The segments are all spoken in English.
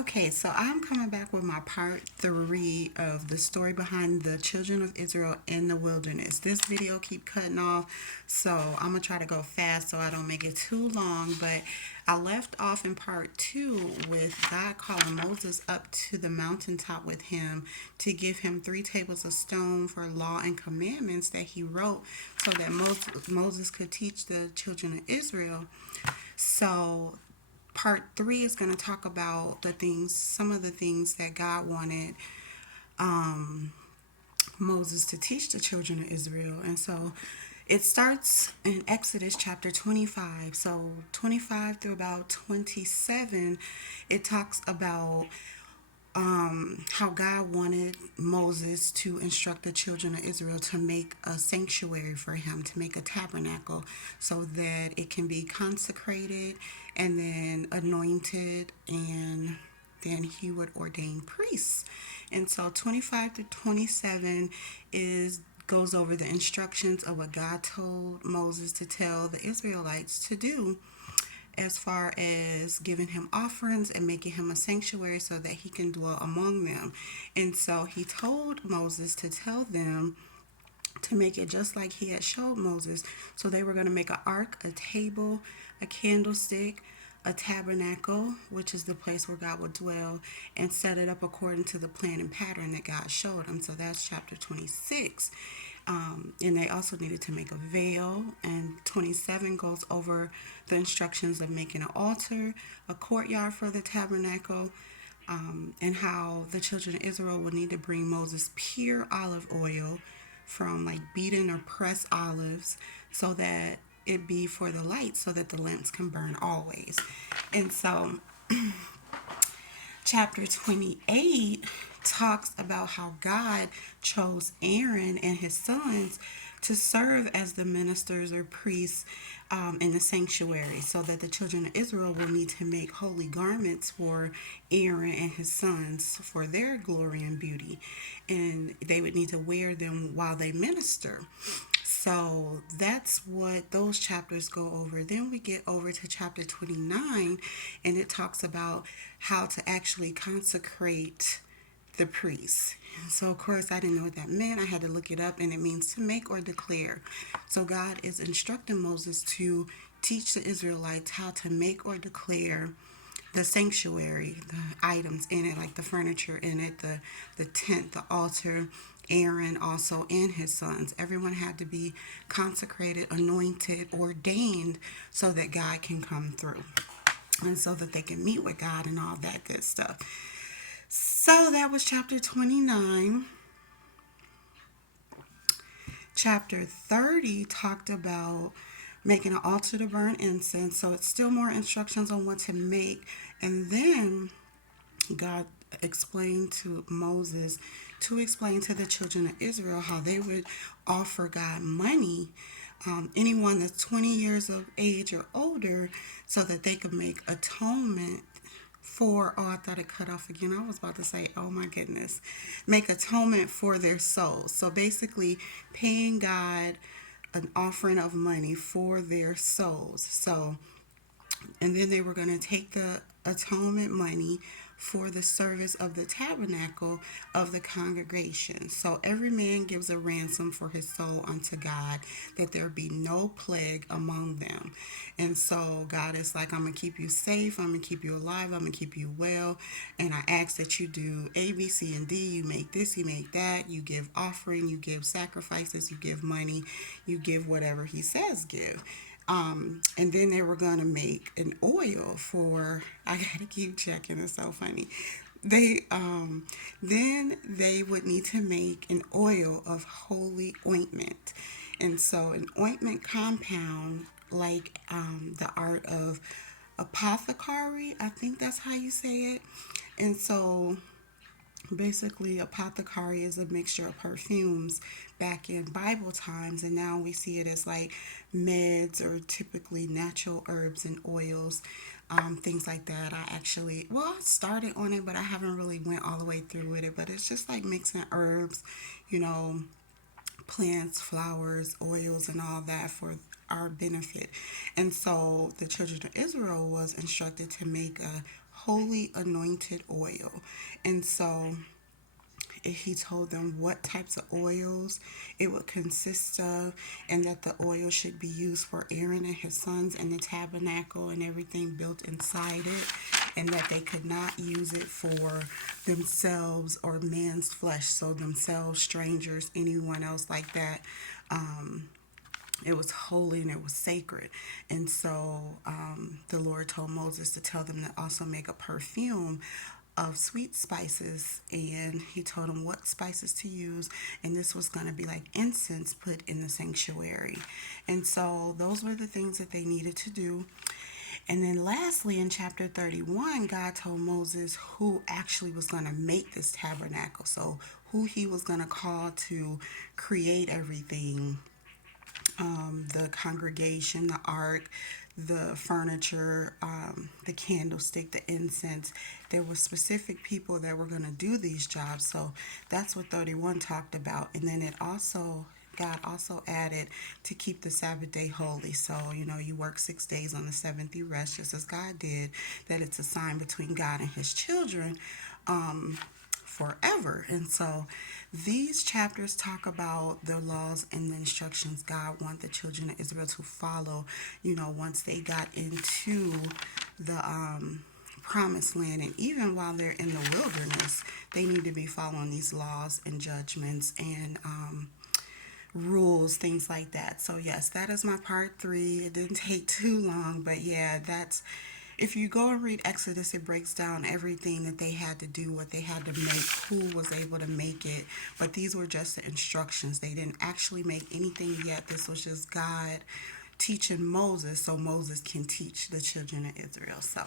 Okay, so I'm coming back with my part three of the story behind the children of Israel in the wilderness. This video keep cutting off, so I'm gonna try to go fast so I don't make it too long. But I left off in part two with God calling Moses up to the mountaintop with him to give him 3 tables of stone for law and commandments that he wrote so that Moses could teach the children of Israel. So part three is going to talk about some of the things that God wanted um, Moses to teach the children of Israel. And so it starts in Exodus chapter 25. So 25 through about 27, it talks about how God wanted Moses to instruct the children of Israel to make a sanctuary for him, to make a tabernacle so that it can be consecrated and then anointed, and then he would ordain priests. And so 25 to 27 is goes over the instructions of what God told Moses to tell the Israelites to do as far as giving him offerings and making him a sanctuary so that he can dwell among them. And so he told Moses to tell them to make it just like he had showed Moses. So they were going to make an ark, a table, a candlestick, a tabernacle, which is the place where God would dwell, and set it up according to the plan and pattern that God showed them. So that's chapter 26. And they also needed to make a veil. And 27 goes over the instructions of making an altar, a courtyard for the tabernacle, and how the children of Israel would need to bring Moses pure olive oil from like beaten or pressed olives so that it be for the light so that the lamps can burn always. And so chapter 28 talks about how God chose Aaron and his sons to serve as the ministers or priests in the sanctuary, so that the children of Israel will need to make holy garments for Aaron and his sons for their glory and beauty. And they would need to wear them while they minister. So that's what those chapters go over. Then we get over to chapter 29, and it talks about how to actually consecrate the priests. So, of course, I didn't know what that meant. I had to look it up, and it means to make or declare. So, God is instructing Moses to teach the Israelites how to make or declare the sanctuary, the items in it, like the furniture in it, the tent, the altar, Aaron also and his sons. Everyone had to be consecrated, anointed, ordained so that God can come through and so that they can meet with God and all that good stuff. So that was chapter 29. Chapter 30 talked about making an altar to burn incense. So it's still more instructions on what to make. And then God explained to Moses to explain to the children of Israel how they would offer God money, anyone that's 20 years of age or older, so that they could make atonement for, oh, I thought it cut off again. I was about to say, oh my goodness, make atonement for their souls. So basically, paying God an offering of money for their souls. So, and then they were going to take the atonement money for the service of the tabernacle of the congregation. So every man gives a ransom for his soul unto God, that there be no plague among them. And so God is like, I'm going to keep you safe. I'm going to keep you alive. I'm going to keep you well. And I ask that you do A, B, C, and D. You make this, you make that. You give offering, you give sacrifices, you give money, you give whatever he says give. And then they were going to make an oil for, I gotta keep checking, it's so funny. Then they would need to make an oil of holy ointment. And so an ointment compound, like the art of apothecary, I think that's how you say it. And so basically, apothecary is a mixture of perfumes back in Bible times, and now we see it as like meds or typically natural herbs and oils, things like that. I started on it, but I haven't really went all the way through with it. But it's just like mixing herbs, you know, plants, flowers, oils, and all that for our benefit. And so the children of Israel was instructed to make a holy anointed oil. And so he told them what types of oils it would consist of, and that the oil should be used for Aaron and his sons and the tabernacle and everything built inside it, and that they could not use it for themselves or man's flesh, so themselves, strangers, anyone else like that. It was holy and it was sacred. And so the Lord told Moses to tell them to also make a perfume of sweet spices, and he told them what spices to use, and this was going to be like incense put in the sanctuary. And so those were the things that they needed to do. And then lastly, in chapter 31, God told Moses who actually was going to make this tabernacle, so who he was going to call to create everything, the congregation, the ark, the furniture, the candlestick, the incense. There were specific people that were going to do these jobs. So that's what 31 talked about. And then God also added to keep the Sabbath day holy. So, you work 6 days, on the seventh you rest, just as God did, that it's a sign between God and his children. Forever. And so these chapters talk about the laws and the instructions God want the children of Israel to follow, once they got into the promised land, and even while they're in the wilderness, they need to be following these laws and judgments and rules, things like that. So yes, that is my part 3. It didn't take too long, but yeah, that's, if you go and read Exodus, it breaks down everything that they had to do, what they had to make, who was able to make it. But these were just the instructions. They didn't actually make anything yet. This was just God teaching Moses so Moses can teach the children of Israel. So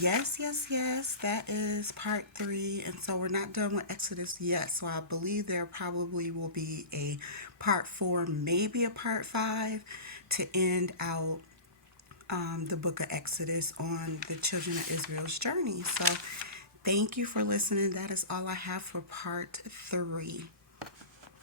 yes, yes, yes, that is part 3. And so we're not done with Exodus yet. So I believe there probably will be a part 4, maybe a part 5, to end out the book of Exodus on the children of Israel's journey. So thank you for listening. That is all I have for part 3.